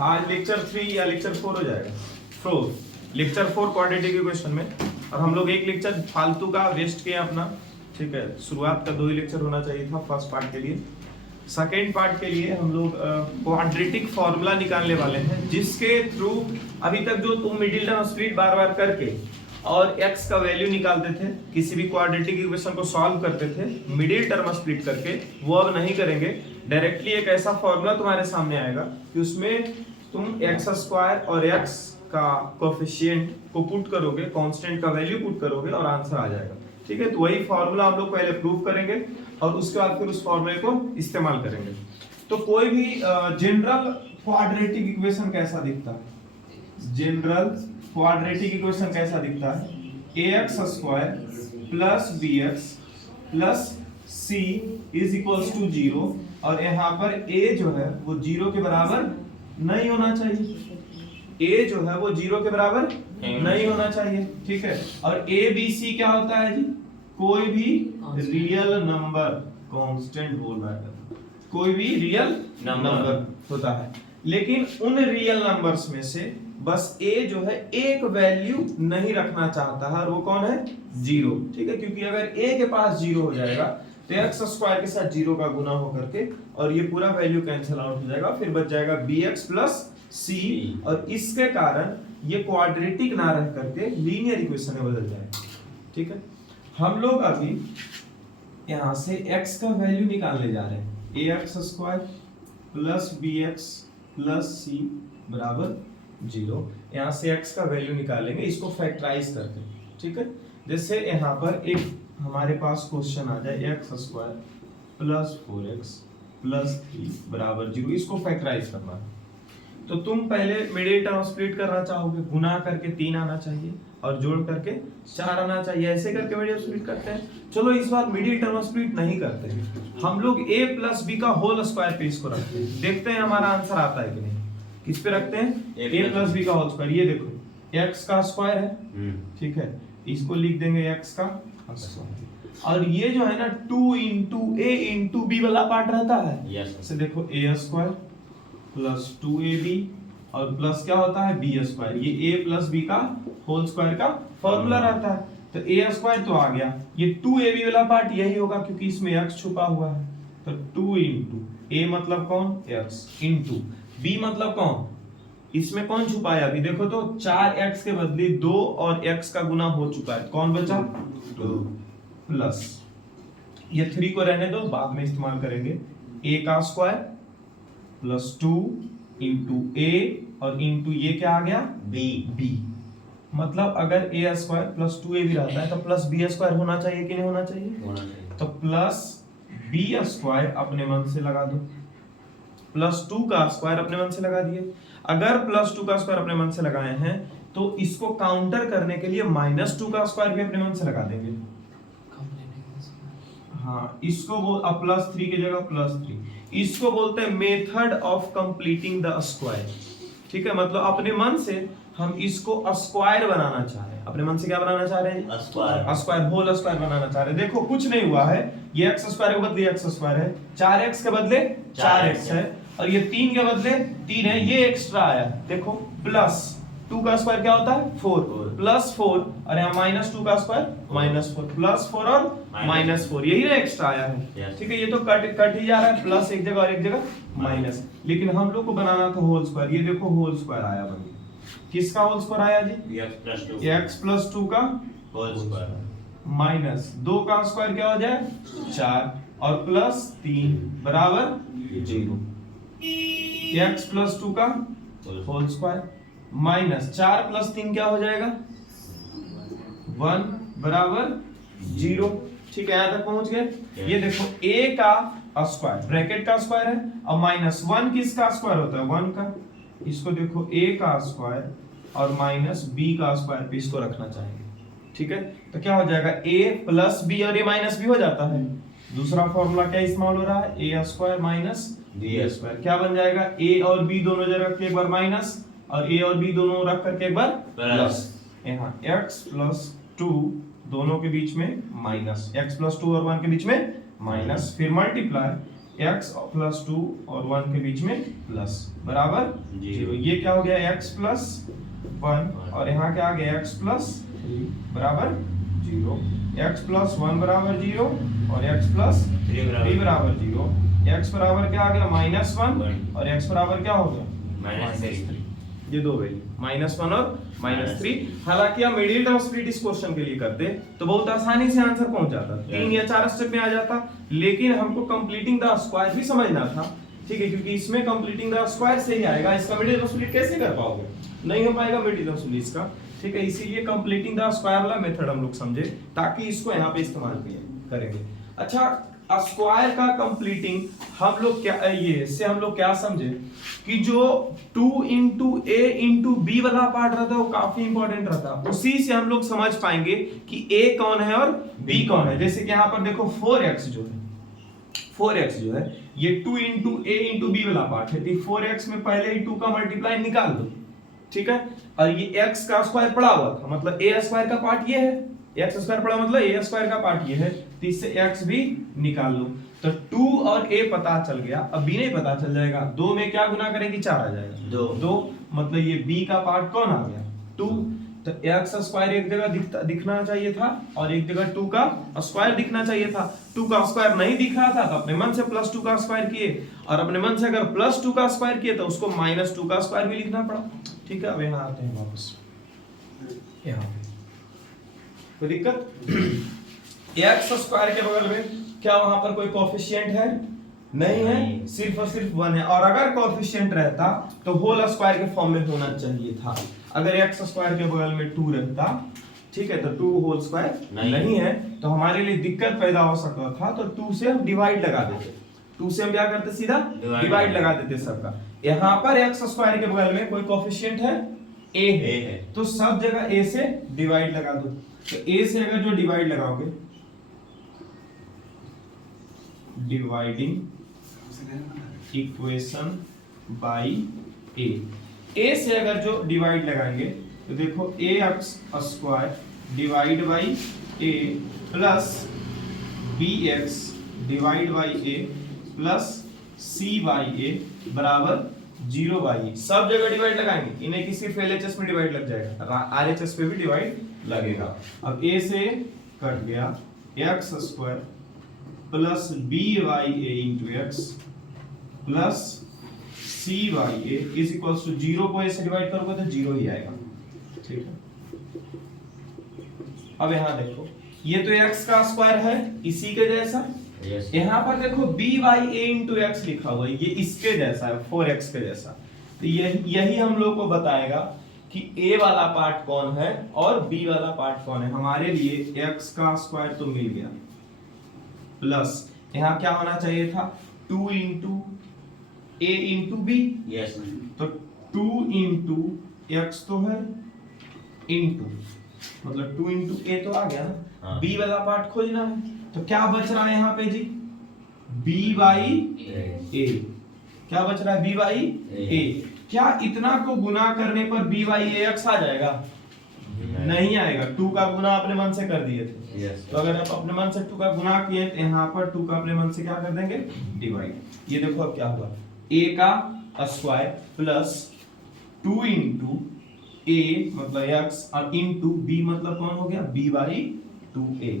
आज लेक्चर 3 या लेक्चर 4 हो जाएगा। 4 लेक्चर 4 क्वाड्रेटिक इक्वेशन में, और हम लोग एक लेक्चर फालतू का वेस्ट किया अपना। ठीक है, शुरुआत का 2 ही लेक्चर होना चाहिए था फर्स्ट पार्ट के लिए। सेकेंड पार्ट के लिए हम लोग क्वाड्रेटिक फॉर्मूला निकालने वाले हैं, जिसके थ्रू अभी तक जो तुम मिडिल टर्म स्प्लिट बार बार करके और x का वैल्यू निकालते थे, किसी भी क्वाड्रेटिक इक्वेशन को सॉल्व करते थे मिडिल टर्म स्प्लिट करके, वो अब नहीं करेंगे। डायरेक्टली एक ऐसा फॉर्मूला तुम्हारे सामने आएगा कि उसमें तुम x स्क्वायर और x का कोफिशिएंट को पुट करोगे, कांस्टेंट का वैल्यू पुट करोगे और आंसर आ जाएगा। ठीक है, तो वही फॉर्मूला हम लोग पहले प्रूव करेंगे और उसके बाद फिर उस फॉर्मूले को इस्तेमाल करेंगे। तो कोई भी जनरल क्वाड्रेटिक इक्वेशन कैसा दिखता है? जनरल क्वाड्रेटिक इक्वेशन कैसा दिखता है? ax square plus bx plus c is equals to 0, और यहाँ पर a जो है वो 0 के बराबर नहीं होना चाहिए। a जो है वो 0 के बराबर नहीं होना चाहिए। ठीक है, और a b c क्या होता है जी? कोई भी रियल नंबर, कांस्टेंट बोल रहा है, कोई भी रियल नंबर होता है। लेकिन उन रियल नंबर्स में से बस a जो है एक वैल्यू नहीं रखना चाहता है, और वो कौन है? 0। ठीक है, क्योंकि अगर a के पास 0 हो जाएगा तो x स्क्वायर के साथ 0 का गुना होकर के और ये पूरा वैल्यू कैंसिल आउट हो जाएगा, फिर बच जाएगा bx प्लस c, और इसके कारण ये क्वाड्रेटिक ना रह करके लीनियर इक्वेशन में बदल जाएगा। ठीक है, हम लोग अभी यहाँ से x का वैल्यू निकालने जा रहे हैं। ax square plus bx plus c बराबर 0। यहाँ से x का वैल्यू निकालेंगे, इसको फैक्टराइज करके। ठीक है, जैसे यहाँ पर एक हमारे पास क्वेश्चन आ जाए x square plus 4x plus 3 बराबर 0, इसको फैक्टराइज करना है। तो तुम पहले मिडिल टर्म स्प्लिट करना चाहोगे, गुना करके 3 आना चाहिए और जोड़ करके 4 आना चाहिए, ऐसे करके मिडिल स्प्लिट करते हैं। चलो इस बार मिडिल टर्म स्प्लिट नहीं करते हैं, हम लोग a प्लस b का होल स्क्वायर पे इसको रखते हैं, देखते हैं हमारा आंसर आता है कि नहीं। किस पे रखते हैं? a प्लस b का होल स्क्वायर। ये देखो x का स्क्वायर है, ठीक है, इसको लिख देंगे x का स्क्वायर, और ये जो है ना 2 इंटू a इंटू b वाला पार्ट रहता है। यस, देखो a स्क्वायर प्लस 2ab और प्लस क्या होता है? b square. ये a प्लस b का होल स्क्वायर का फॉर्मूला रहता है। तो a स्क्वायर तो आ गया, ये 2ab वाला पार्ट यही होगा क्योंकि इसमें x छुपा हुआ है। तो 2 इंटू a मतलब कौन? x, इंटू b मतलब कौन? इसमें कौन छुपा है? अभी देखो तो 4x के बदले 2 और x का गुना हो चुका है, कौन बचा? 2 प्लस ये 3 को रहने दो, बाद में इस्तेमाल करेंगे। a का स्क्वायर प्लस 2 इंटू a और इंटू ये क्या आ गया? b। मतलब अगर a स्क्वायर प्लस 2ab रहता है तो प्लस b स्क्वायर होना चाहिए कि नहीं होना चाहिए? होना चाहिए। तो प्लस b स्क्वायर अपने मन से लगा दो, प्लस 2 का स्क्वायर अपने मन से लगा दिए। अगर प्लस 2 का स्क्वायर अपने मन से लगाए हैं तो इसको काउंटर करने के लिए माइनस 2 का स्क्वायर भी अपने मन से लगा देंगे। हाँ, इसको बोल अब प्लस 3 की जगह प्लस 3, इसको बोलते हैं method of completing the square. ठीक है, मतलब अपने मन से हम इसको स्क्वायर बनाना चाह रहे हैं। अपने मन से क्या बनाना चाह रहे हैं? स्क्वायर, होल स्क्वायर बनाना चाह रहे हैं। देखो कुछ नहीं हुआ है, ये x स्क्वायर के बदले x स्क्वायर है, 4x के बदले 4x है, और ये 3 के बदले 3 है, ये एक्स्ट्रा आया। देखो प्लस 2 का स्क्वायर क्या होता है? 4 प्लस 4, और यहाँ माइनस 2 का स्क्वायर माइनस 4, प्लस 4 और माइनस 4, यही ना एक्स्ट्रा आया है। ठीक है, ये तो कट ही जा रहा है, प्लस एक जगह और एक जगह माइनस, लेकिन हम लोग को बनाना था होल स्क्वायर। ये देखो होल स्क्वायर आया बन गया। किसका होल स्क्वायर आया जी? x प्लस 2 का होल स्क्वायर माइनस 2 का स्क्वायर क्या हो जाए? 4 और प्लस 3 बराबर 0। x प्लस 2 का होल स्क्वायर माइनस 4 प्लस 3 क्या हो जाएगा? 1 बराबर 0। ठीक है, यहां तक पहुंच गए। ये देखो a का स्क्वायर ब्रैकेट का स्क्वायर है, और माइनस 1 किसका स्क्वायर होता है? 1 का। इसको देखो a का स्क्वायर और माइनस b का स्क्वायर पे इसको रखना चाहेंगे। ठीक है, तो क्या हो जाएगा? a प्लस b और a माइनस b हो जाता है। दूसरा फॉर्मूला क्या इस्तेमाल हो रहा है? a square minus b square. क्या बन जाएगा? a और b दोनों जगह रख के एक बार माइनस, और a और b दोनों रख करके एक बार प्लस। यहाँ x प्लस 2 दोनों के बीच में माइनस, x प्लस 2 और 1 के बीच में माइनस, फिर मल्टीप्लाई x प्लस 2 और 1 के बीच में प्लस बराबर 0। ये क्या हो गया x प्लस 1 और यहाँ क्या आ गया x प्लस 3 बराबर 0। x प्लस 1 बराबर 0 और x प्लस 3 बराबर 0। x बराबर क्या आ गया -1 और x बराबर क्या हो गया -3। ये दो वैल्यू -1 और -3। हालांकि हम मिडिल टर्म स्प्लिट इस क्वेश्चन के लिए करते तो बहुत आसानी से आंसर पहुंच जाता, 3 या 4 स्टेप में आ जाता, लेकिन हमको कंप्लीटिंग द स्क्वायर भी समझना था, ठीक है, क्योंकि इसमें कंप्लीटिंग द स्क्वायर से ही आएगा। इसका मिडिल टर्म स्प्लिट कैसे कर पाओगे, नहीं हो पाएगा मिडिल टर्म स्प्लिट इसका, ठीक है। इसीलिए कंप्लीटिंग द स्क्वायर वाला मेथड हम लोग समझे ताकि इसको यहाँ पे इस्तेमाल करेंगे। अच्छा, स्क्वायर का कंप्लीटिंग हम लोग क्या, ये इससे हम लोग क्या समझे कि जो 2 इंटू ए इंटू बी वाला पार्ट रहता है वो काफी इंपॉर्टेंट रहता है। उसी से हम लोग समझ पाएंगे कि ए कौन है और बी कौन है। जैसे कि यहाँ पर देखो 4x जो है ये 2 इंटू ए इंटू बी वाला पार्ट है, तो 4x में पहले ही 2 का मल्टीप्लाई निकाल दो, ठीक है। और ये x का स्क्वायर पड़ा हुआ था, मतलब ए स्क्वायर का पार्ट ये है, x स्क्वायर पड़ा मतलब ए स्क्वायर का पार्ट ये है, तो इससे x भी निकाल लो। तो 2 और a पता चल गया, अब b नहीं पता चल जाएगा। 2 में क्या गुना करेंगे 4 आ जाएगा, 2 मतलब ये b का पार्ट कौन आ गया 2। तो x स्क्वायर एक जगह दिखना चाहिए था और एक जगह 2 का स्क्वायर दिखना चाहिए था। 2 का स्क्वायर नहीं दिख रहा था तो अपने मन से +2 का स्क्वायर किए, और अपने मन से अगर +2 का स्क्वायर किए तो उसको -2 का स्क्वायर भी लिखना पड़ा, ठीक है। अब यहाँ आते हैं वापस, यहाँ पे कोई दिक्कत x स्क्वायर के बगल में क्या वहां पर कोई कोएफिशिएंट है, नहीं है, सिर्फ और सिर्फ 1 है। और अगर कोएफिशिएंट रहता तो होल स्क्वायर के फॉर्म में होना चाहिए था। अगर x स्क्वायर के बगल में 2 रहता, ठीक है, तो 2 होल स्क्वायर नहीं है, तो हमारे लिए दिक्कत पैदा हो सकता था। तो 2 से हम डिवाइड लगा देते, 2 से हम क्या करते सीधा डिवाइड लगा देते सबका। यहाँ पर x स्क्वायर के बगल में कोई कोएफिशिएंट है a है, तो सब जगह a से डिवाइड लगा दो। तो a से अगर जो डिवाइड लगाओगे, डिवाइडिंग इक्वेशन बाई a से अगर जो डिवाइड लगाएंगे तो देखो ax square divide by a plus bx divide by a plus c by a बराबर 0 बाई। सब जगह डिवाइड लगाएंगे, इन्हें किसी LHS में डिवाइड लग जाएगा, RHS पे भी डिवाइड लगेगा। अब a से कट गया x square plus b by a into x plus c by a is equals to 0 को a से डिवाइड करोगे तो 0 ही आएगा, ठीक है। अब यहाँ देखो ये तो x का स्क्वायर है इसी के जैसा, यहाँ पर देखो b by a into x लिखा हुआ है, ये इसके जैसा है 4x के जैसा। तो यही हम लोग को बताएगा कि a वाला पार्ट कौन है और b वाला पार्ट कौन है। हमारे लिए x का स्क्वायर तो मिल गया, प्लस यहाँ क्या होना चाहिए था 2 इंटू a इंटू b, तो 2 इंटू एक्स तो है इंटू, मतलब 2 इंटू a तो आ गया ना, b वाला पार्ट खोजना है, तो क्या बच रहा है यहाँ पे जी b बाई a, क्या बच रहा है b बाई a। क्या इतना को गुना करने पर b बाई a x आ जाएगा, नहीं आएगा, 2 का गुना अपने मन से कर दिए थे। तो अगर आप अपने मन से 2 का गुना किए तो यहाँ पर 2 का अपने मन से क्या कर देंगे डिवाइड। ये देखो अब क्या हुआ, a का स्क्वायर प्लस 2 इंटू a मतलब x और इंटू b मतलब कौन हो गया b बाई 2a,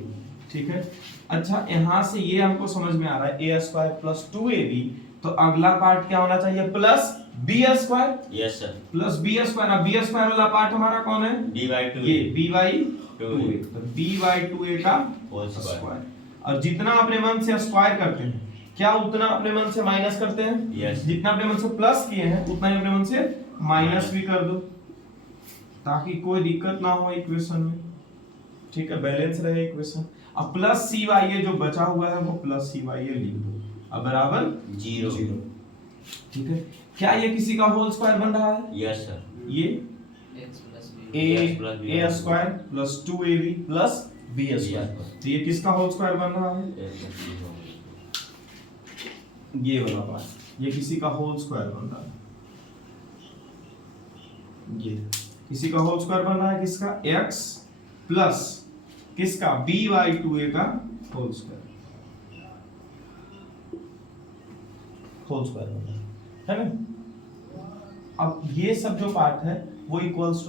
ठीक है। अच्छा यहाँ से ये हमको समझ में आ रहा है a स्क्वायर प्लस 2ab, तो अगला पार्ट क्या होना चाहिए plus b square, yes sir, plus b square. अब b स्क्वायर वाला पार्ट हमारा कौन है b बाई 2a, ये b बाई 2a, तो b बाई 2a का होल स्क्वायर। और जितना अपने मन से स्क्वायर करते हैं क्या उतना अपने मन से माइनस करते हैं, yes. जितना अपने मन से प्लस किए हैं उतना ही अपने मन से माइनस भी कर दो ताकि कोई दिक्कत ना हो इक्वेशन में, ठीक है, बैलेंस रहे इक्वेशन। अब प्लस सी वाई ए जो बचा हुआ है वो प्लस सी वाई ए लिख दो, अब बराबर 0, ठीक है। क्या ये किसी का होल स्क्वायर बन रहा है, यस सर, ये a square plus 2ab plus b square, तो ये किसका होल स्क्वायर बन रहा है, ये वाला पार्ट, ये किसी का होल स्क्वायर बन रहा है, ये किसी का होल स्क्वायर बन रहा है, किसका x प्लस किसका b बाई 2a का होल स्क्वायर। होल स्क्वायर हो जाएगा, है ना। अब ये सब जो पार्ट है वो इक्वल्स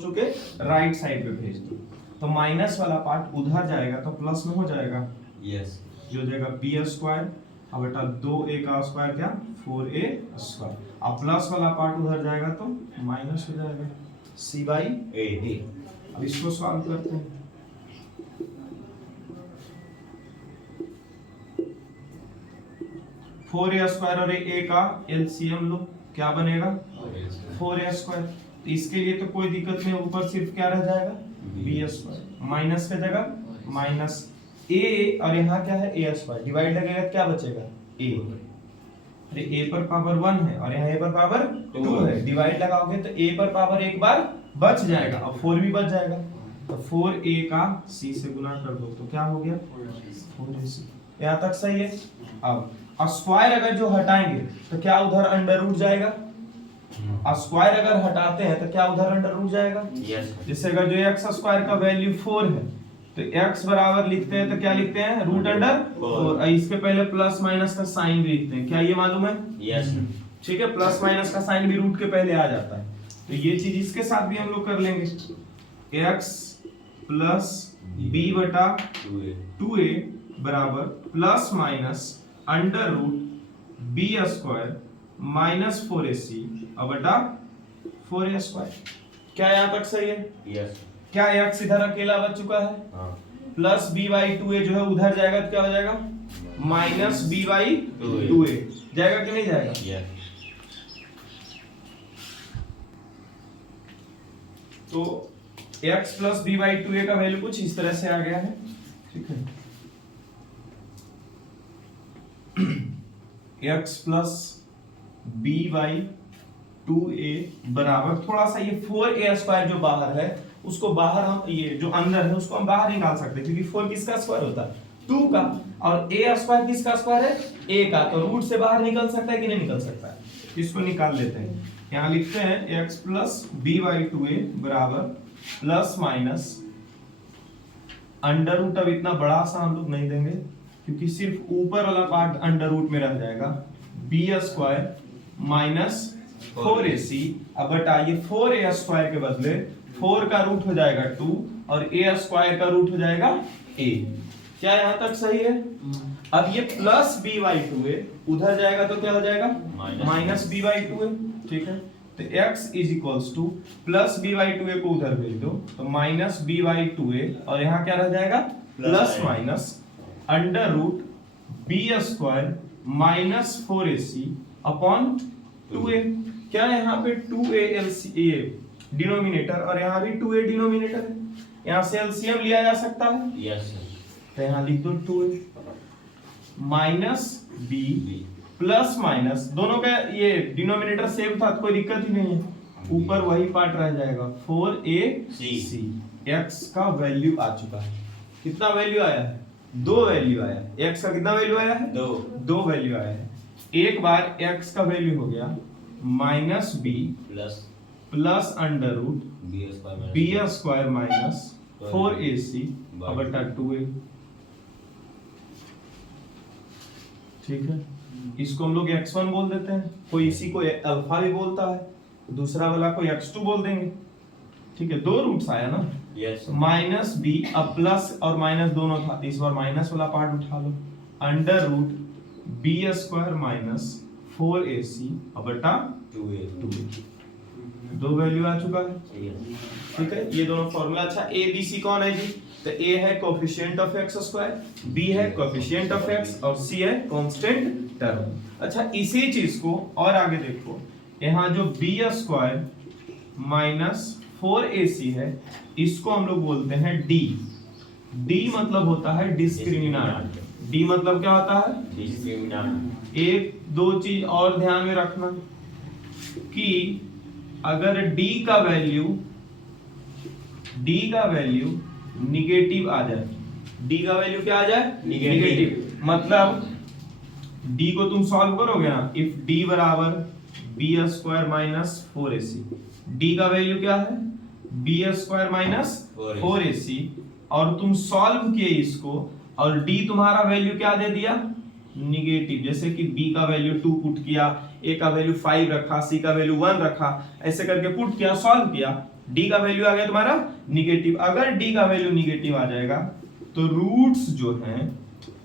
टू के राइट साइड पे भेज दो, तो माइनस वाला पार्ट उधर जाएगा तो प्लस में हो जाएगा, यस, जो हो जाएगा बी स्क्वायर अब बेटा 2a का स्क्वायर क्या 4a स्क्वायर, अब प्लस वाला पार्ट उधर जाएगा तो माइनस हो जाएगा c बाई a। अब इसको सॉल्व करते हैं, फोर ए स्क्वायर और a का एलसीएम लो, क्या बनेगा 4a स्क्वायर। तो इसके लिए तो कोई दिक्कत नहीं, ऊपर सिर्फ क्या रह जाएगा b स्क्वायर, माइनस का जगह माइनस a और यहाँ क्या है a स्क्वायर, डिवाइड लगेगा क्या बचेगा a, अरे a पर पावर 1 है और यहाँ a पर पावर 2 है, डिवाइड लगाओगे तो a पर पावर एक बार बच जाएगा और 4 भी बच जाएगा, तो 4a का c से गुना कर दो तो क्या हो गया 4ac। यहाँ तक सही है। अब स्क्वायर अगर जो हटाएंगे तो क्या उधर अंडर रूट जाएगा, स्क्वायर अगर हटाते हैं तो क्या उधर अंडर रूट जाएगा, जैसे अगर जो x स्क्वायर का वैल्यू 4 है तो x बराबर लिखते हैं तो क्या लिखते हैं रूट अंडर 4, इसके पहले प्लस माइनस का साइन भी लिखते हैं, क्या ये मालूम है, यस, ठीक है, प्लस माइनस का साइन भी रूट के पहले आ जाता है, तो ये चीज इसके साथ भी हम लोग कर लेंगे, x प्लस b बटा 2a बराबर plus minus under root b square minus 4ac और बटा 4a स्क्वायर। क्या यहाँ तक सही है, यस, क्या x इधर अकेला बच चुका है, हाँ, प्लस b बाई 2a जो है उधर जाएगा तो क्या हो जाएगा माइनस b बाई 2a, जाएगा कि नहीं जाएगा, यस। तो x plus b by 2a का वैल्यू कुछ इस तरह से आ गया है, ठीक है, x plus b by 2a बराबर थोड़ा सा ये 4a स्क्वायर जो बाहर है उसको बाहर हम, ये जो अंदर है उसको हम बाहर निकाल सकते हैं क्योंकि 4 किसका स्क्वायर होता है 2 का, और a स्क्वायर किसका स्क्वायर है a का, तो रूट से बाहर निकल सकता है कि नहीं निकल सकता है, इसको निकाल लेते हैं। यहाँ लिखते हैं x plus b by 2a बराबर प्लस माइनस अंडर रूट, अब इतना बड़ा सा हम लोग नहीं देंगे क्योंकि सिर्फ ऊपर वाला पार्ट अंडर रूट में रह जाएगा, बी स्क्वायर माइनस 4ac, अब बटा ये 4a स्क्वायर के बदले 4 का रूट हो जाएगा 2 और a स्क्वायर का रूट हो जाएगा a। क्या यहाँ तक सही है। अब ये प्लस b बाई 2a उधर जाएगा तो क्या हो जाएगा माइनस b बाई 2a, ठीक है, तो x is equals two plus b by 2a को उधर भेज दो तो माइनस b बाई 2a और यहाँ क्या रह जाएगा plus minus under root b square minus 4ac upon 2a। क्या यहाँ पे 2a LCA डिनोमिनेटर और यहाँ भी 2a डिनोमिनेटर है, यहाँ से एलसीएम लिया जा सकता है, यस, तो यहाँ लिख दो 2a minus b plus minus, दोनों का ये डिनोमिनेटर सेम था तो कोई दिक्कत ही नहीं है, ऊपर वही पार्ट रह जाएगा 4ac। x का वैल्यू आ चुका है, कितना वैल्यू आया है 2 वैल्यू आया है, x का कितना वैल्यू आया है 2 वैल्यू आया है। एक बार x का वैल्यू हो गया minus b plus under root b square minus 4ac बटा 2a, ठीक है, इसको हम लोग x1 बोल देते हैं, कोई इसी को अल्फा भी बोलता है, दूसरा वाला को x2 बोल देंगे, ठीक है, 2 रूट्स आया ना, यस, माइनस b, अब प्लस और माइनस दोनों था, इस बार माइनस वाला पार्ट उठा लो, under root b square minus 4ac बटा 2a, 2 वैल्यू आ चुका है, ठीक है, ये दोनों फॉर्मूला। अच्छा a b c कौन है जी, तो a है coefficient of x square, b है कोएफिशिएंट ऑफ x और c है कांस्टेंट टर्म। अच्छा इसी चीज को और आगे देखो, यहाँ जो b स्क्वायर माइनस 4ac है इसको हम लोग बोलते हैं d, d मतलब होता है डिस्क्रिमिनेंट, d मतलब क्या होता है डिस्क्रिमिनेंट। एक दो चीज और ध्यान में रखना कि अगर d का वैल्यू निगेटिव आ जाए, d का वैल्यू क्या आ जाए निगेटिव, मतलब d को तुम सॉल्व करोगे ना, इफ d बराबर b square minus 4ac, d का वैल्यू क्या है बी स्क्वायर माइनस 4ac और तुम सॉल्व किए इसको और d तुम्हारा वैल्यू क्या दे दिया निगेटिव, जैसे कि b का वैल्यू 2 पुट किया, a का वैल्यू 5 रखा, c का वैल्यू 1 रखा, ऐसे करके पुट किया, सॉल्व किया, d का वैल्यू आ गया तुम्हारा निगेटिव। अगर d का वैल्यू निगेटिव आ जाएगा तो रूट्स जो हैं,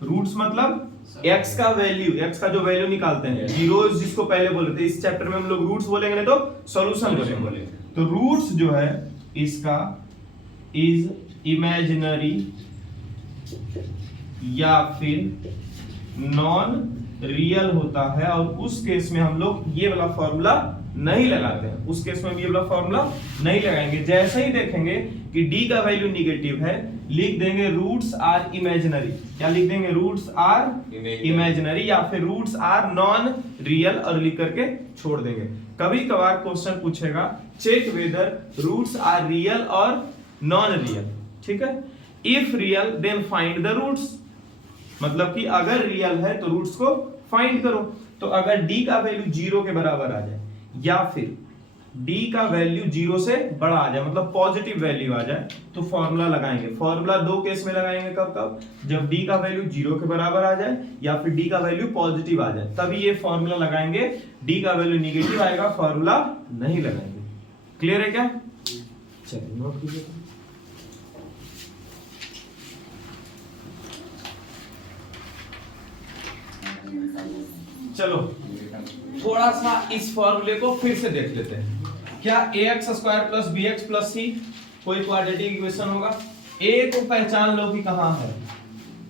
रूट्स मतलब x का वैल्यू, x का जो वैल्यू निकालते हैं, जीरोस जिसको पहले बोल रहे थे, इस चैप्टर में हम लोग रूट्स बोलेंगे नहीं तो सॉल्यूशन बोलेंगे। तो रूट्स जो है इसका इज इमेजिनरी या फिर नॉन रियल होता है, और उस केस में हम लोग ये वाला फॉर्मूला नहीं लगाते हैं, उस केस में हम ये वाला फॉर्मूला नहीं लगाएंगे। जैसे ही देखेंगे कि d का वैल्यू निगेटिव है, लिख देंगे रूट्स आर इमेजिनरी। क्या लिख देंगे? रूट्स आर इमेजिनरी या फिर रूट्स आर नॉन रियल, और लिख करके छोड़ देंगे। कभी कभार क्वेश्चन पूछेगा check whether roots are real और नॉन रियल, ठीक है। If real then find the roots, मतलब कि अगर रियल है तो रूट्स को फाइंड करो। तो अगर d का वैल्यू 0 के बराबर आ जाए या फिर d का वैल्यू 0 से बड़ा आ जाए, मतलब पॉजिटिव वैल्यू आ जाए, तो फॉर्मूला लगाएंगे। फॉर्मूला दो केस में लगाएंगे, कब कब? जब d का वैल्यू 0 के बराबर आ जाए या फिर d का वैल्यू पॉजिटिव आ जाए, तभी ये फॉर्मूला लगाएंगे। d का वैल्यू निगेटिव आएगा, फॉर्मूला नहीं लगाएंगे। क्लियर है क्या? चलिए नोट कीजिए। चलो थोड़ा सा इस फॉर्मूले को फिर से देख लेते हैं। क्या ax square plus bx plus c कोई क्वाड्रेटिक इक्वेशन होगा? a को पहचान लो कि कहां है।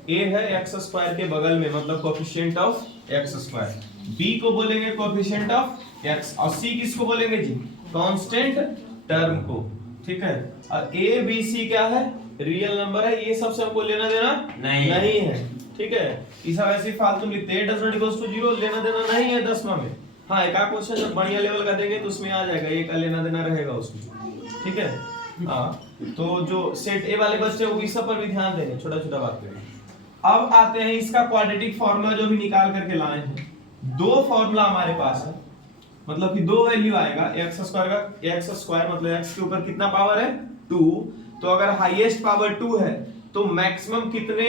a है x स्क्वायर के बगल में, मतलब coefficient of x square. b को बोलेंगे कोएफिशिएंट ऑफ x, और c किसको बोलेंगे जी? कांस्टेंट टर्म को, ठीक है। और a b c क्या है? रियल नंबर है। ये सबसे हमको लेना देना नहीं है, ठीक है। ये सब ऐसे फालतू लिखते हैं, डज नॉट इक्वल्स टू 0, लेना देना नहीं है 10वां में। हाँ, एक आध क्वेश्चन जब बढ़िया लेवल का देंगे तो उसमें आ जाएगा, ये का लेना देना रहेगा उसमें, ठीक है। हाँ, तो जो सेट ए वाले बच्चे वो इस सब पर भी ध्यान देंगे, छोटा छोटा बात पे। अब आते हैं इसका क्वाड्रेटिक फार्मूला जो भी निकाल करके लाए हैं। दो फार्मूला हमारे पास है, मतलब कि दो वैल्यू आएगा। x स्क्वायर का, x स्क्वायर मतलब x के ऊपर कितना पावर है? 2। तो अगर हाईएस्ट पावर 2 है तो मैक्सिमम कितने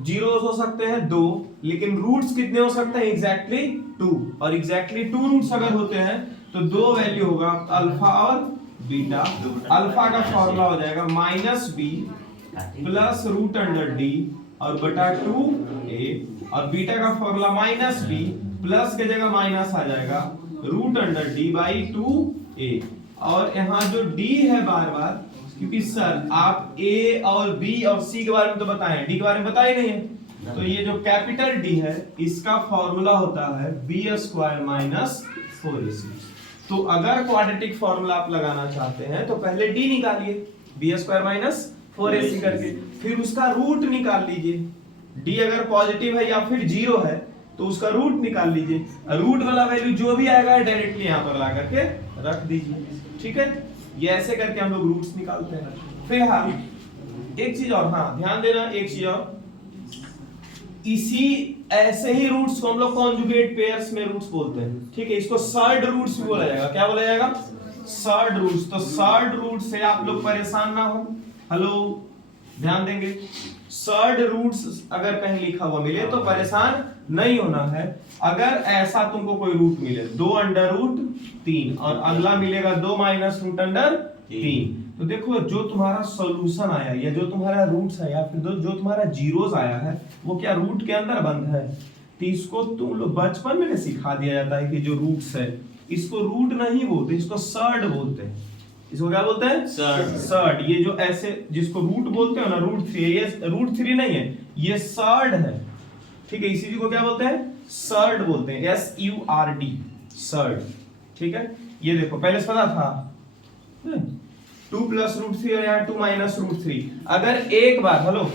जीरोस हो सकते हैं? 2। लेकिन रूट्स कितने हो सकते हैं? एग्जैक्टली 2। और एग्जैक्टली 2 रूट्स अगर होते हैं तो दो वैल्यू होगा, अल्फा और बीटा। अल्फा का फॉर्मूला हो जाएगा -b plus root under d और बटा 2a, और बीटा का फॉर्मूला -b प्लस के जगह माइनस आ जाएगा root under d by 2a। और यहाँ जो d है बार बार, क्योंकि सर आप a और b और c के बारे में तो बताएं, d के बारे में बताए नहीं है, तो ये जो कैपिटल D है इसका फॉर्मूला होता है b स्क्वायर माइनस 4ac। तो अगर क्वाड्रेटिक फॉर्मूला आप लगाना चाहते हैं तो पहले d निकालिए, b स्क्वायर माइनस 4ac करके, फिर उसका रूट निकाल लीजिए। d अगर पॉजिटिव है या फिर 0 है तो उसका रूट निकाल लीजिए। रूट वाला वैल्यू जो भी आएगा डायरेक्टली यहाँ पर ला करके रख दीजिए, ठीक है। ये ऐसे करके हम लोग रूट्स निकालते हैं। फिलहाल एक चीज और, हाँ ध्यान देना, एक चीज और, इसी ऐसे ही रूट्स को हम लोग कॉन्जुगेट पेयर्स में रूट्स बोलते हैं, ठीक है। इसको सर्ड रूट्स भी बोला जाएगा। क्या बोला जाएगा? Third roots. तो सर्ड रूट से आप लोग परेशान ना हो, हेलो ध्यान देंगे। सर्ड रूट्स अगर कहीं लिखा हुआ मिले तो परेशान नहीं होना है। अगर ऐसा तुमको कोई रूट मिले 2 अंडर रूट 3 और अगला मिलेगा 2 माइनस रूट अंडर 3, तो देखो जो तुम्हारा सॉल्यूशन आया या जो तुम्हारा रूट्स है या फिर जो तुम्हारा जीरोस आया है वो क्या रूट के अंदर बंद है? तो इसको तुम लोग बचपन में सिखा दिया जाता है कि जो रूट्स है इसको रूट नहीं बोलते, इसको सर्ड बोलते हैं। इसको क्या बोलते हैं? सर्ड। ये जो ऐसे जिसको रूट बोलते हैं ना, रूट 3, ये रूट 3 नहीं है, ये सर्ड है, ठीक है। इसी को क्या बोलते हैं? सर्ड बोलते हैं, SURD, सर्ड, ठीक है। ये देखो पहले से पता था 2 प्लस रूट 3 और यहाँ 2 माइनस रूट 3। अगर एक बार हेलो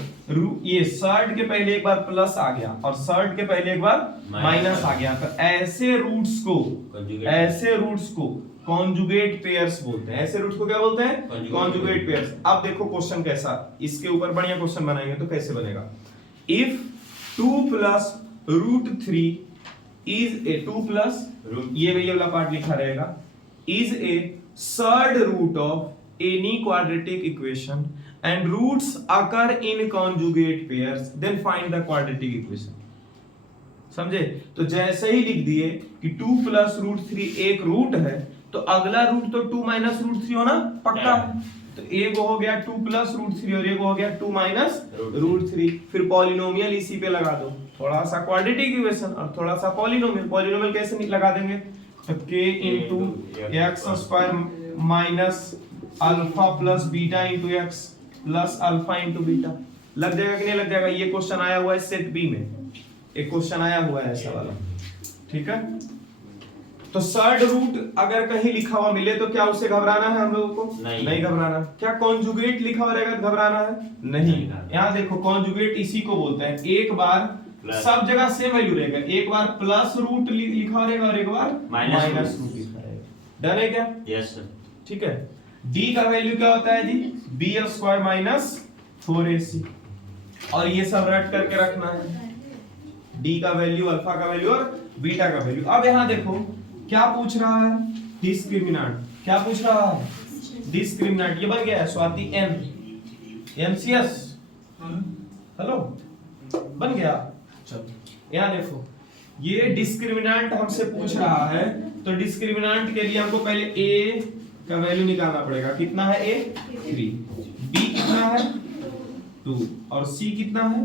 ये सर्ड के पहले एक बार प्लस आ गया और सर्ड के पहले एक बार माइनस आ गया, तो ऐसे रूट्स को कॉन्जुगेट पेयर्स बोलते हैं। ऐसे रूट्स को क्या बोलते हैं? Conjugate pairs. अब देखो क्वेश्चन कैसा, इसके ऊपर बढ़िया क्वेश्चन बनाएंगे तो कैसे बनेगा। If 2 plus root 3 is a 2 plus ये वाला पार्ट लिखा रहेगा, is a third root of any quadratic equation and roots occur in conjugate pairs, then find the quadratic equation। समझे? तो जैसे ही लिख दिए कि 2 प्लस रूट 3 एक रूट है, तो अगला रूट तो 2 माइनस रूट 3 होना पक्का है। तो एक हो गया 2 प्लस रूट 3 और एक हो गया 2 माइनस रूट 3। फिर पॉलिनोमियल इसी पे लगा दो, थोड़ा सा क्वाड्रेटिक इक्वेशन और थोड़ा सा पॉलिनोमियल। पॉलिनोमियल कैसे लगा देंगे? तो k into x square minus alpha plus beta into x plus alpha into beta. लग जाएगा कि नहीं लग जाएगा? ये क्वेश्चन आया हुआ है सेट बी में, एक क्वेश्चन आया हुआ है ऐसा वाला, ठीक है। तो थर्ड रूट अगर कहीं लिखा हुआ मिले तो क्या उसे घबराना है हम लोगों को? नहीं घबराना। क्या कॉन्जुगेट लिखा हुआ रहेगा घबराना है? नहीं। यहाँ देखो कॉन्जुगेट इसी को बोलते हैं, एक बार सब जगह सेम वैल्यू रहेगा, एक बार प्लस रूट लिखा रहेगा और एक बार माइनस रूट लिखा रहेगा। डन है क्या? Yes sir. ठीक है। d का वैल्यू क्या होता है जी? बी स्क्वायर माइनस 4ac, और ये सब रट करके रखना है, d का वैल्यू, अल्फा का वैल्यू और बीटा का वैल्यू। अब यहाँ देखो क्या पूछ रहा है? डिस्क्रिमिनेंट। क्या पूछ रहा है? डिस्क्रिमिनेंट। ये बन गया है स्वाति n MCS। हेलो, बन गया। चलो यहाँ देखो, ये डिस्क्रिमिनेंट हमसे पूछ रहा है, तो डिस्क्रिमिनेंट के लिए हमको पहले a का वैल्यू निकालना पड़ेगा। कितना है a? 3, b कितना है? 2 और c कितना है?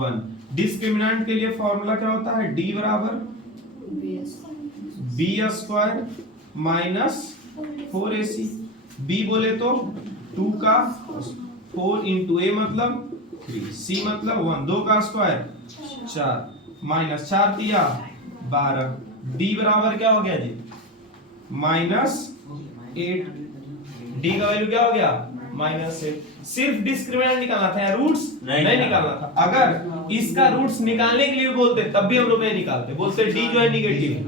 1। डिस्क्रिमिनेंट के लिए फॉर्मूला क्या होता है? d बराबर b square minus 4ac। b बोले तो 2 का 4 इंटू a मतलब 3, c मतलब 1, 2 का स्क्वायर 4 माइनस 4 दिया 12। d बराबर क्या हो गया जी? माइनस 8। d का वैल्यू क्या हो गया? माइनस 8। सिर्फ डिस्क्रिमिनेंट निकालना था, रूट्स नहीं निकालना था। अगर इसका रूट्स निकालने के लिए बोलते तब भी हम लोग नहीं निकालते, बोलते d जो है निगेटिव है।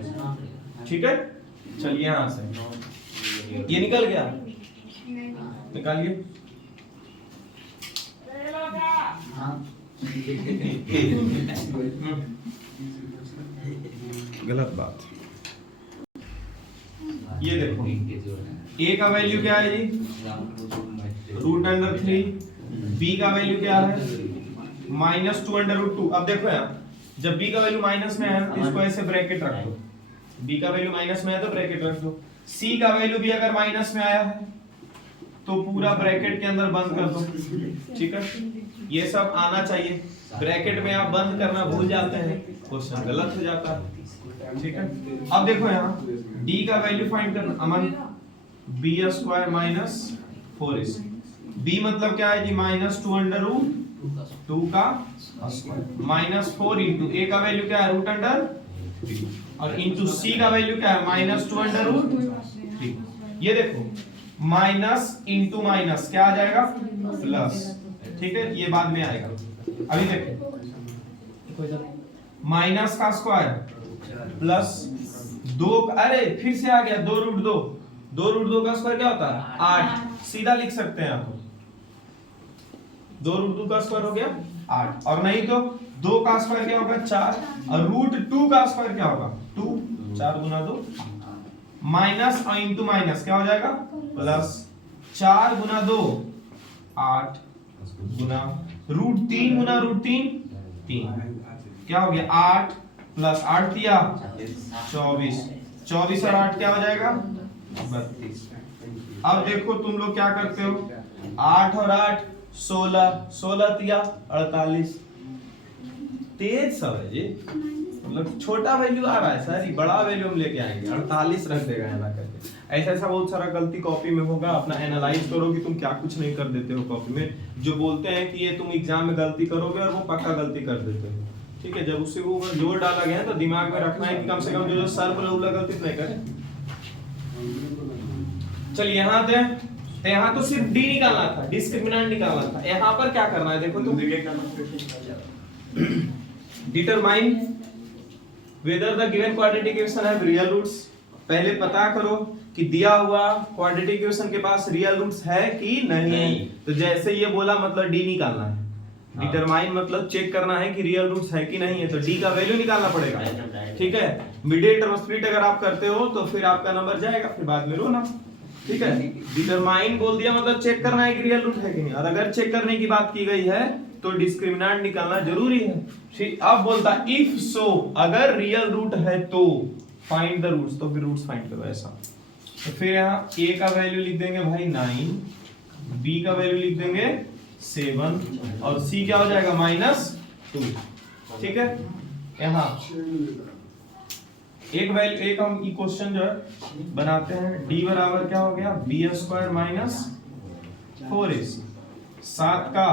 ठीक है, चलिए यहां से ये निकल गया, निकालिए। गलत बात। ये देखो a का वैल्यू क्या है जी? √3। b का वैल्यू क्या है? -2√2। अब देखो यार, जब b का वैल्यू माइनस में है तो इसको ऐसे ब्रैकेट रख दो, b का वैल्यू माइनस में है तो ब्रैकेट रख दो। c का वैल्यू भी अगर माइनस में आया है तो पूरा ब्रैकेट के अंदर बंद कर दो। ठीक है, ये सब आना चाहिए। ब्रैकेट में आप बंद करना भूल जाते हैं, क्वेश्चन गलत हो जाता है। ठीक है, अब देखो यहाँ d का वैल्यू फाइंड करना। अमन, b square minus 4ac। b मतलब क्या है जी? -2√2 का स्क्वायर माइनस 4 इंटू a का वैल्यू क्या है? √3 और इंटू c का वैल्यू क्या है? -2√3। ये देखो माइनस इंटू माइनस क्या आ जाएगा? प्लस। ठीक है, ये बाद में आएगा। अभी देखो माइनस का स्क्वायर प्लस 2, अरे फिर से आ गया 2√2। 2√2 का स्क्वायर क्या होता है? 8। सीधा लिख सकते हैं आप, 2√2 का स्क्वायर हो गया 8। और नहीं तो 2 का स्क्वायर क्या होगा? 4। और √2 का स्क्वायर क्या होगा? 2। 4 गुना 2 माइनस और इंटू माइनस क्या हो जाएगा? प्लस। 4 गुना 2 8 गुना √3 गुना √3 3। क्या हो गया? 8 प्लस 8 दिया 24। 24 और 8 क्या हो जाएगा? 32। अब देखो तुम लोग क्या करते हो, 8 और 8 16, 16 दिया 48। तेज सब है जी, मतलब छोटा वैल्यू आ रहा है सर, बड़ा वैल्यू हम लेके आएंगे। 48 रख देगा यहाँ करके। ऐसा ऐसा बहुत सारा गलती कॉपी में होगा, अपना एनालाइज करो कि तुम क्या कुछ नहीं कर देते हो कॉपी में। जो बोलते हैं कि ये तुम एग्जाम में गलती करोगे और वो पक्का गलती कर देते हो। ठीक है, जब उससे वो जोर डाला गया है तो दिमाग में रखना है कि कम से कम जो सर बोले वो गलती नहीं करे। चलिए यहाँ थे, तो यहाँ तो सिर्फ डी निकालना था, डिस्क्रिमिनेंट निकालना था। यहाँ पर क्या करना है देखो तुम, determine whether the given quadratic equation have real roots. पहले पता करो कि दिया हुआ क्वाड्रेटिक इक्वेशन के पास रियल रूट्स है कि नहीं। तो जैसे ये बोला मतलब डी निकालना है। डिटरमाइन मतलब चेक करना है कि रियल रूट्स है कि नहीं है, तो डी का वैल्यू निकालना पड़ेगा। ठीक है, मिडिल टर्म स्प्लिट अगर आप करते हो तो फिर आपका नंबर जाएगा, फिर बाद में रोना। ठीक है, डिटरमाइन बोल दिया मतलब चेक करना है कि रियल रूट है कि नहीं, और अगर चेक करने की बात की गई है तो डिस्क्रिमिनेंट निकालना जरूरी है। ठीक, अब बोलता इफ सो, अगर रियल रूट है तो फाइंड द रूट्स, तो फिर रूट्स फाइंड करो ऐसा। तो फिर यहाँ a का वैल्यू लिख देंगे भाई 9, b का वैल्यू लिख देंगे 7 और c क्या हो जाएगा -2। ठीक है, यहाँ एक वैल्यू, एक हम इक्वेशन जो है बनाते हैं, d बराबर क्या हो गया b² - 4ac, 7 का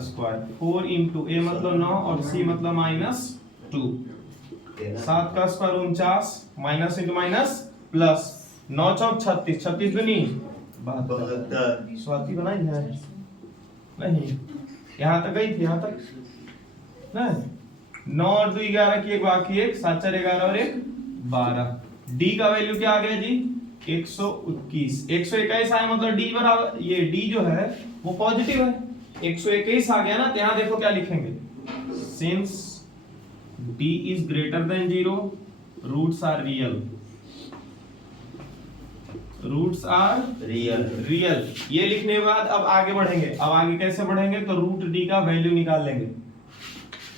स्क्वायर, 4 इंटू a मतलब 9 और c मतलब -2, 7 का square 49, minus into minus plus, 9 चौक 36, 36 दूनी 72। स्वाति बनाई है नहीं, यहाँ तक गई थी, यहाँ तक नहीं, 9 और 2 11 की एक बाकी, एक 7 4 11 और एक 12। d का वैल्यू क्या आ गया जी 121, 121 आया मतलब d बराबर, ये d जो है वो पॉजिटिव है, 121 आ गया ना, तो यहाँ देखो क्या लिखेंगे, since d is greater than 0 roots are real, roots are real. ये लिखने के बाद अब आगे बढ़ेंगे, अब आगे कैसे बढ़ेंगे, तो रूट डी का वैल्यू निकाल लेंगे,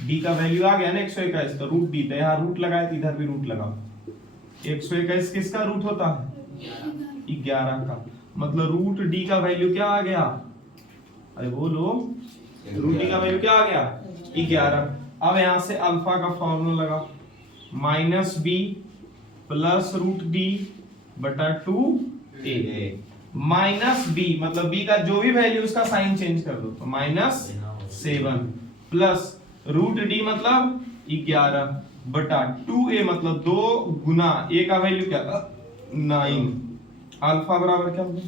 डी का वैल्यू आ गया ना 121, तो रूट डी, तो यहाँ रूट लगाए तो इधर भी रूट लगाओ, 121 किसका रूट होता है 11 का, मतलब रूट डी का वैल्यू क्या आ गया, अरे बोलो, रूट डी का वैल्यू क्या आ गया 11। अब यहाँ से अल्फा का फॉर्मूला लगा, -b प्लस रूट डी बटा 2a, -b मतलब b का जो भी वैल्यू उसका साइन चेंज कर दो, तो -7 प्लस रूट डी मतलब 11 बटा 2a मतलब 2 गुना a का वैल्यू क्या था 9, अल्फा बराबर क्या होगा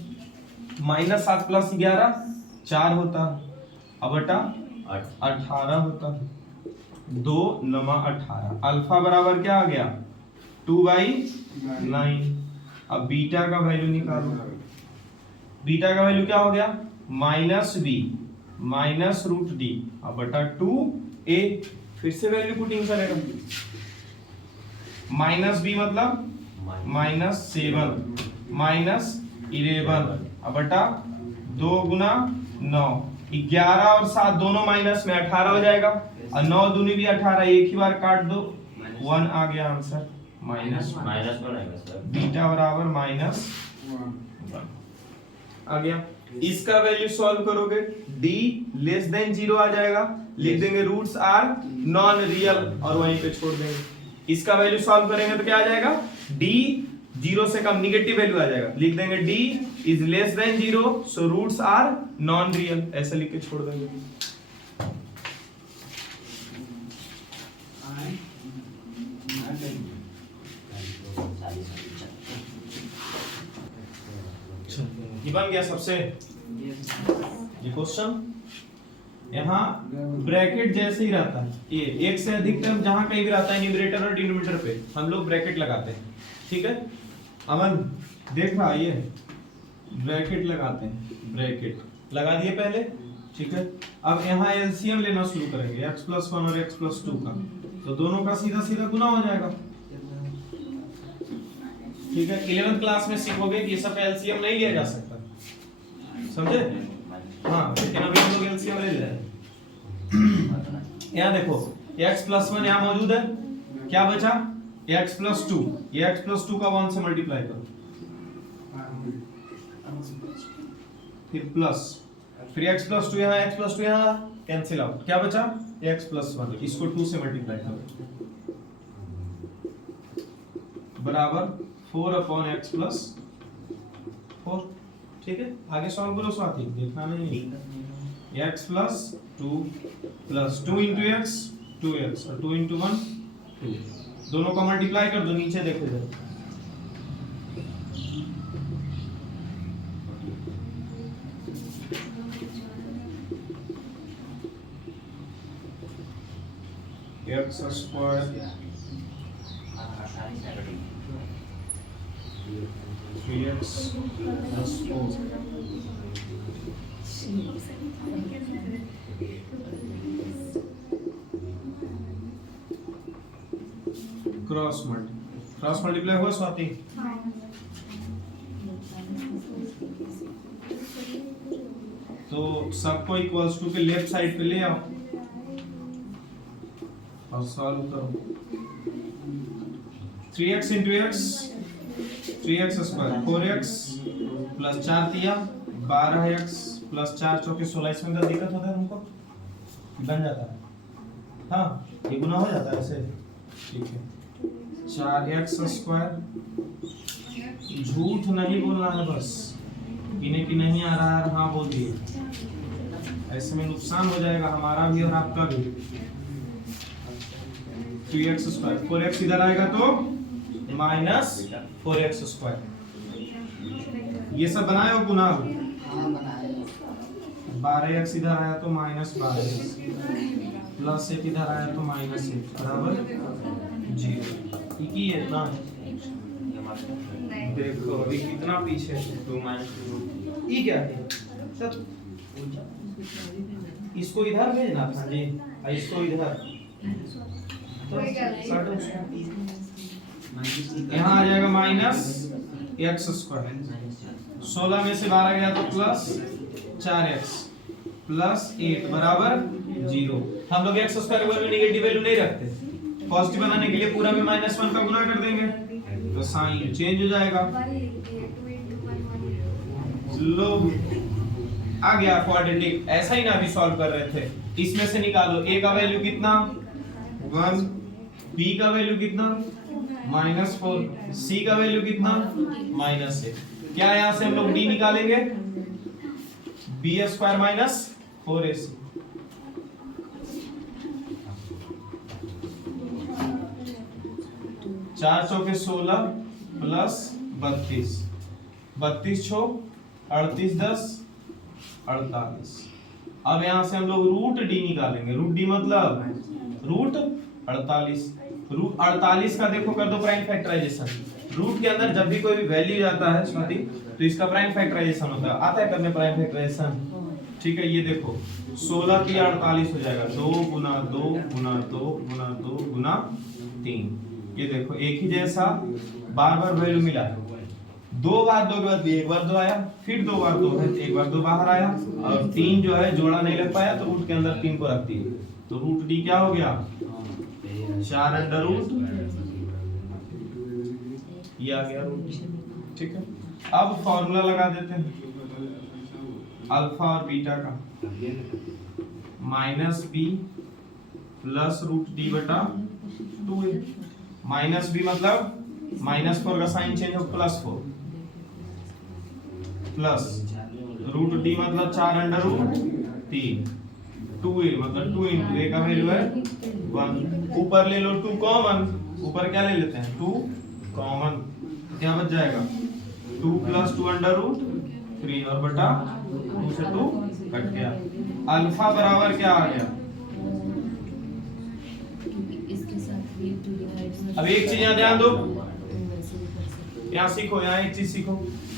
-7 प्लस 11 4 होता, अब बटा 18 होता, 2 9 18, अल्फा बराबर क्या आ गया 2/9। अब बीटा का वैल्यू निकालो, बीटा का वैल्यू क्या हो गया -b माइनस रूट डी अब बटा 2a, फिर से वैल्यू पुटिंग करेगा, -b मतलब -7 -11 अब बटा 2 गुना 9, 11 और 7 दोनों माइनस में 18 हो जाएगा, और 9 दूनी भी 18, एक ही बार काट दो, 1 आ गया आंसर, माइनस बीटा बराबर -1 आ गया। इसका वैल्यू सॉल्व करोगे d लेस देन 0 आ जाएगा, लिख देंगे रूट्स आर नॉन रियल और वहीं पे छोड़ देंगे। इसका वैल्यू सॉल्व करेंगे तो क्या आ जाएगा d 0 से कम निगेटिव वैल्यू आ जाएगा, लिख देंगे d is less than 0 so roots are non real, ऐसे लिख के छोड़ देंगे। ये बन गया सबसे ये क्वेश्चन। यहाँ ब्रैकेट जैसे ही रहता है, ये एक से अधिक टर्म जहां कहीं भी रहता है न्यूमरेटर और डिनोमिनेटर पे हम लोग ब्रैकेट लगाते हैं, ठीक है। अमन देख रहा है, ये ब्रैकेट लगाते हैं, ब्रैकेट लगा दिए पहले, ठीक है। अब यहाँ एलसीएम लेना शुरू करेंगे x+1 और x+2 का, तो दोनों का सीधा सीधा गुना हो जाएगा, ठीक है। 11th क्लास में सीखोगे कि ये सब एलसीएम नहीं लिया जा सकता, समझे? हाँ, लेकिन अभी हम लोग एलसीएम ले रहे हैं। यहाँ देखो x+1 यहाँ मौजूद है, क्या बचा x+2, ये x+2 का 1 से मल्टीप्लाई करो, फिर प्लस, फिर x+2 यहाँ, x+2 यहाँ कैंसिल आउट, क्या बचा x+1, इसको 2 से मल्टीप्लाई करो बराबर 4/x+4, ठीक है। आगे सॉल्व करो स्वाति, देखना नहीं, x+2 plus 2 into x 2x और 2 into 1 2, दोनों का मल्टीप्लाई कर दो, नीचे देखो जरा, x² 3x plus 4 cross multiply हुआ स्वाति, तो सबको इक्वल्स टू के लेफ्ट साइड पे ले आओ और सॉल्व करो। 3x into x 3x square 4x plus 4 दिया 12x प्लस 4 चौके 16। इसमें क्या दिक्कत होता है तुमको? बन जाता है, हाँ ये गुना हो जाता है ऐसे, ठीक है। 4x स्क्वायर, झूठ नहीं बोलना है बस, इन्हें कि नहीं आ रहा है हाँ बोल दिए, ऐसे में नुकसान हो जाएगा हमारा भी और आपका भी। 3x स्क्वायर 4x इधर आएगा तो माइनस 4x स्क्वायर, ये सब बनाए हो गुना? 12x इधर आया तो माइनस 12x प्लस 1 इधर आया तो माइनस 1 बराबर 0। ठीक ही है ना? देखो अभी कितना पीछे है, 2 माइनस ये क्या है सब, इसको इधर भेजना था जी, इसको इधर यहाँ आ जाएगा माइनस x स्क्वायर, 16 में से 12 गया तो प्लस 4x प्लस 8 बराबर 0। हम लोग x स्क्वायर के में नेगेटिव वैल्यू नहीं रखते, पॉजिटिव बनाने के लिए पूरा में -1 का गुना कर देंगे तो साइन चेंज हो जाएगा। लो आ गया क्वाड्रेटिक, ऐसा ही ना अभी सॉल्व कर रहे थे। इसमें से निकालो a का वैल्यू कितना 1, b का वैल्यू कितना -4, c का वैल्यू कितना -1। क्या यहां से हम लोग d निकालेंगे, b स्क्वायर माइनस 4ac। चार चौके 16 प्लस 32, 32 छो 38 10 48। अब यहां से हम लोग रूट डी निकालेंगे, रूट डी मतलब रूट 48। रूट 48 का देखो कर दो प्राइम फैक्टराइजेशन, रूट के अंदर जब भी कोई वैल्यू जाता है स्वाति तो इसका प्राइम फैक्टराइजेशन होता है, आता है करने प्राइम फैक्टराइजेशन, ठीक है। ये देखो 16 की 48 हो जाएगा 2 गुना 2 गुना 2 गुना 2 गुना 3। ये देखो एक ही जैसा बार बार वैल्यू मिला, 2 बार 2 के बाद भी 1 बार 2 आया, फिर 2 बार 2 है 1 बार 2 बाहर आया, और 3 जो है जोड़ा नहीं लग पाया तो रूट के अंदर 3 को रखती है, तो रूट डी क्या हो गया 4 अंडर रूट, ये आ गया रूट, ठीक है। अब फॉर्मूला लगा देते हैं अल्फा और बीटा का, minus b plus root d बटा 2a। माइनस बी मतलब -4 का साइन चेंज हो +4 प्लस रूट डी मतलब 4 अंडर रूट 3, 2a मतलब 2 इंटू a का वैल्यू है 1, ऊपर ले लो 2 कॉमन, ऊपर क्या ले लेते हैं 2 कॉमन, क्या बच जाएगा 2 प्लस 2 अंडर रूट 3 और बटा 2 से 2 कट गया। अल्फा बराबर क्या आ गया, अब एक चीज यहाँ ध्यान दो, यहाँ सीखो, यहाँ एक चीज सीखो,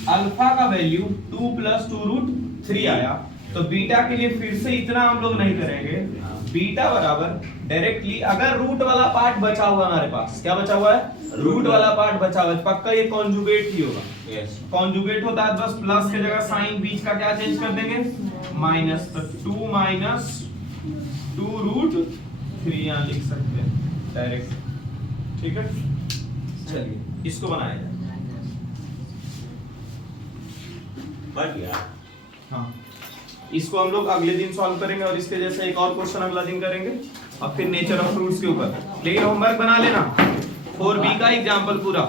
अल्फा का वैल्यू 2 प्लस 2 रूट 3 आया, तो बीटा के लिए फिर से इतना हम लोग नहीं करेंगे, बीटा बराबर डायरेक्टली अगर रूट वाला पार्ट बचा हुआ हमारे पास, क्या बचा हुआ है रूट वाला पार्ट बचा हुआ है, पक्का ये कॉन्जुगेट ही होगा, कॉन्जुगेट होता है बस प्लस के जगह साइन बीच का क्या चेंज कर देंगे माइनस, तो 2 माइनस 2 रूट 3 यहाँ लिख सकते हैं डायरेक्ट, ठीक है। चलिए इसको बनाया जाए, बट यार हाँ इसको हम लोग अगले दिन सॉल्व करेंगे और इसके जैसे एक और क्वेश्चन अगला दिन करेंगे और फिर नेचर ऑफ फ्रूट्स के ऊपर, लेकिन होमवर्क बना लेना 4b का एग्जांपल पूरा।